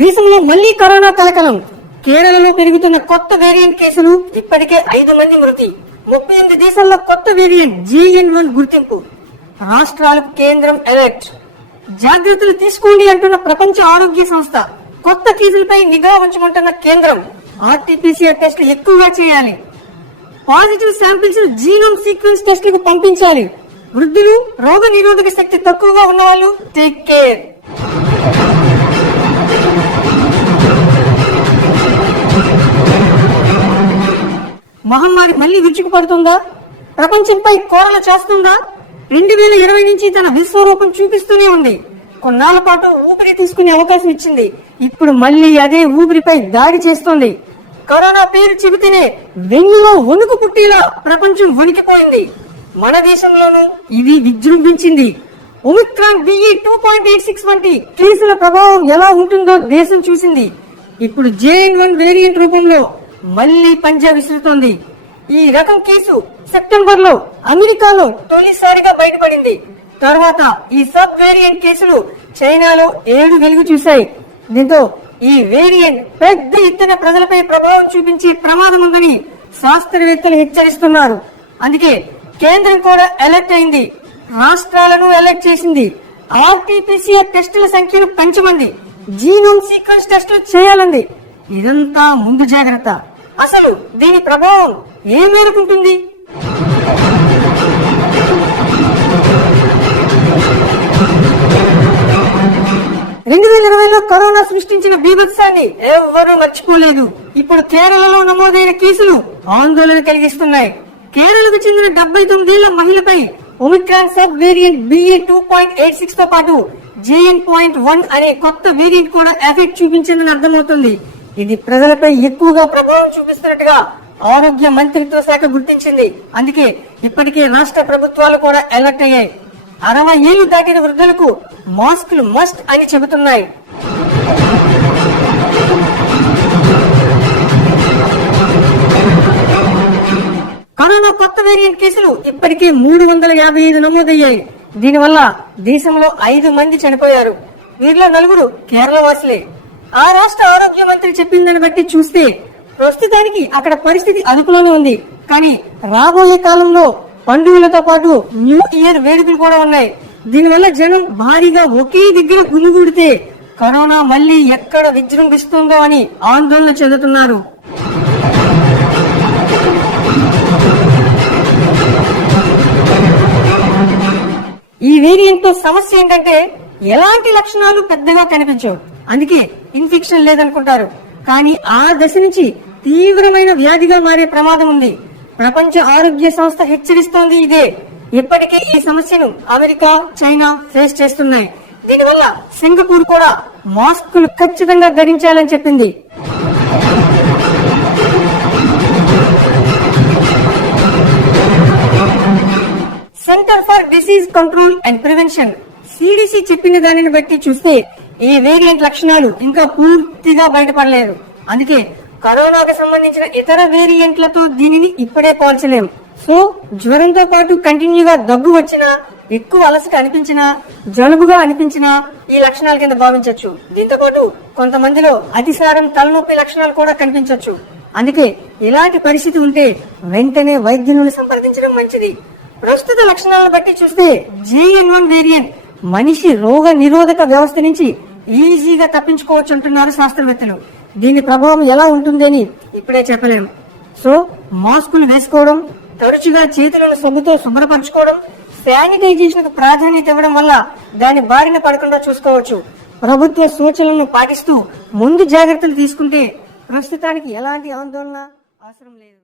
దేశంలో మళ్లీ కరోనా కలకలం. కేరళలో పెరుగుతున్న కొత్త వేరియంట్ కేసులు, ఇప్పటికే 5 మంది మృతి. 38 దేశాల్లో కొత్త వేరియంట్ JN1 గుర్తింపు. రాష్ట్రాలకు కేంద్రం అలర్ట్. జాగ్రత్తలు తీసుకోండి అంటున్న ప్రపంచ ఆరోగ్య సంస్థ. కొత్త కేసులపై నిఘా ఉంచమంటున్న కేంద్రం. RT-PCR టెస్టులు ఎక్కువగా చేయాలి. పాజిటివ్ శాంపిల్స్ జీనోమ్ సీక్వెన్స్ టెస్టులకు పంపించాలి. వృద్ధులు, రోగ నిరోధక శక్తి తక్కువగా ఉన్న వాళ్ళు టేక్ కేర్. మహమ్మారి మళ్లీ విరుచుకుపడుతుందా? ప్రపంచంపై కోరలు చేస్తుందా? 2020 నుంచి తన విశ్వరూపం చూపిస్తూనే ఉంది. కొన్నాళ్ల పాటు ఊపిరి తీసుకునే అవకాశం ఇచ్చింది. ఇప్పుడు మళ్లీ అదే ఊపిరిపై దాడి చేస్తోంది. కరోనా పేరు చెబితేనే వెన్నులో వణుకు పుట్టేలా ప్రపంచం వణికిపోయింది. మన దేశంలోనూ ఇది విజృంభించింది. ఒమిక్రాన్ BA 2.86 వంటి కేసుల ప్రభావం ఎలా ఉంటుందో దేశం చూసింది. ఇప్పుడు JN1 వేరియంట్ రూపంలో మళ్లీ పంజా విసురుతోంది. ఈ రకం కేసు సెప్టెంబర్ లో అమెరికాలో తొలిసారిగా బయటపడింది. తర్వాత ఈ సబ్ వేరియంట్ కేసులు చైనాలో 7 వెలుగు చూశాయి. దీంతో ఈ వేరియంట్ పెద్ద ఎత్తున ప్రజలపై ప్రభావం చూపించే ప్రమాదం ఉందని శాస్త్రవేత్తలు హెచ్చరిస్తున్నారు. అందుకే కేంద్రం కూడా అలర్ట్ అయింది. రాష్ట్రాలను అలర్ట్ చేసింది. RT-PCR టెస్టుల సంఖ్యను పెంచమంది. జీనోమ్ సీక్వెన్స్ టెస్టులు చేయాలంది. ఇదంతా ముందు జాగ్రత్త. అసలు దీని ప్రభావం ఏ మేరకు ఉంటుంది? కరోనా సృష్టించిన బీభత్సాన్ని ఎవ్వరూ మర్చిపోలేదు. ఇప్పుడు కేరళలో నమోదైన కేసులు ఆందోళన కలిగిస్తున్నాయి. కేరళకు చెందిన 79 ఏళ్ల మహిళపై ఒమిక్రాన్ సబ్ వేరియంట్ BA 2.86 తో పాటు JN.1 అనే కొత్త వేరియంట్ కూడా ఎఫెక్ట్ చూపించిందని అర్థమవుతుంది. ఇది ప్రజలపై ఎక్కువగా ప్రభావం చూపిస్తున్నట్టుగా ఆరోగ్య మంత్రిత్వ శాఖ గుర్తించింది. అందుకే ఇప్పటికే రాష్ట్ర ప్రభుత్వాలు కూడా అలర్ట్ అయ్యాయి. 60 ఏళ్లు దాటిన వృద్ధులకు మాస్కులు మస్ట్ అని చెబుతున్నాయి. కరోనా కొత్త వేరియంట్ కేసులు ఇప్పటికే 355 నమోదయ్యాయి. దీనివల్ల దేశంలో 5 మంది చనిపోయారు. వీరిలో 4 కేరళ వాసులే. ఆ రాష్ట్ర ఆరోగ్య మంత్రి చెప్పిందని బట్టి చూస్తే ప్రస్తుతానికి అక్కడ పరిస్థితి అదుపులోనే ఉంది. కానీ రాబోయే కాలంలో పండుగలతో పాటు న్యూ ఇయర్ వేడుకలు కూడా ఉన్నాయి. దీనివల్ల జనం భారీగా ఒకే దగ్గర గుమిగూడితే కరోనా మళ్లీ ఎక్కడ విజృంభిస్తుందో అని ఆందోళన చెందుతున్నారు. ఈ వేరియంట్ తో సమస్య ఏంటంటే ఎలాంటి లక్షణాలు పెద్దగా కనిపించవు. అందుకే ఇన్ఫెక్షన్ లేదనుకుంటారు. కానీ ఆ దశ నుంచి తీవ్రమైన వ్యాధిగా మారే ప్రమాదం ఉంది. ప్రపంచ ఆరోగ్య సంస్థ హెచ్చరిస్తోంది ఇదే. ఇప్పటికే ఈ సమస్యను అమెరికా, చైనా ఫేస్ చేస్తున్నాయి. దీనివల్ల సింగపూర్ కూడా మాస్కులు ఖచ్చితంగా ధరించాలని చెప్పింది. Centre for disease control and prevention CDC చెప్పిన దానిని బట్టి చూస్తే ఈ వేరియంట్ లక్షణాలు ఇంకా పూర్తిగా బయటపడలేదు. అందుకే కరోనాకు సంబంధించిన ఇతర వేరియంట్లతో దీనిని ఇప్పుడే పోల్చలేం. సో జ్వరంతో పాటు కంటిన్యూగా దగ్గు వచ్చినా, ఎక్కువ అలసట అనిపించినా, జలుబుగా అనిపించినా ఈ లక్షణాల కింద భావించవచ్చు. దీంతో పాటు కొంతమందిలో అతిసారం, తలనొప్పి లక్షణాలు కూడా కనిపించవచ్చు. అందుకే ఇలాంటి పరిస్థితి ఉంటే వెంటనే వైద్యులను సంప్రదించడం మంచిది. ప్రస్తుత లక్షణాలను బట్టి చూస్తే JN1 వేరియంట్ మనిషి రోగ నిరోధక వ్యవస్థ నుంచి ఈజీగా తప్పించుకోవచ్చు అంటున్నారు శాస్త్రవేత్తలు. దీని ప్రభావం ఎలా ఉంటుందని ఇప్పుడే చెప్పలేము. సో మాస్కులు వేసుకోవడం, తరచుగా చేతులను సబ్బుతో శుభ్రపరచుకోవడం, శానిటైజేషన్ కు ప్రాధాన్యత ఇవ్వడం వల్ల దాని బారిన పడకుండా చూసుకోవచ్చు. ప్రభుత్వ సూచనలను పాటిస్తూ ముందు జాగ్రత్తలు తీసుకుంటే ప్రస్తుతానికి ఎలాంటి ఆందోళన అవసరం లేదు.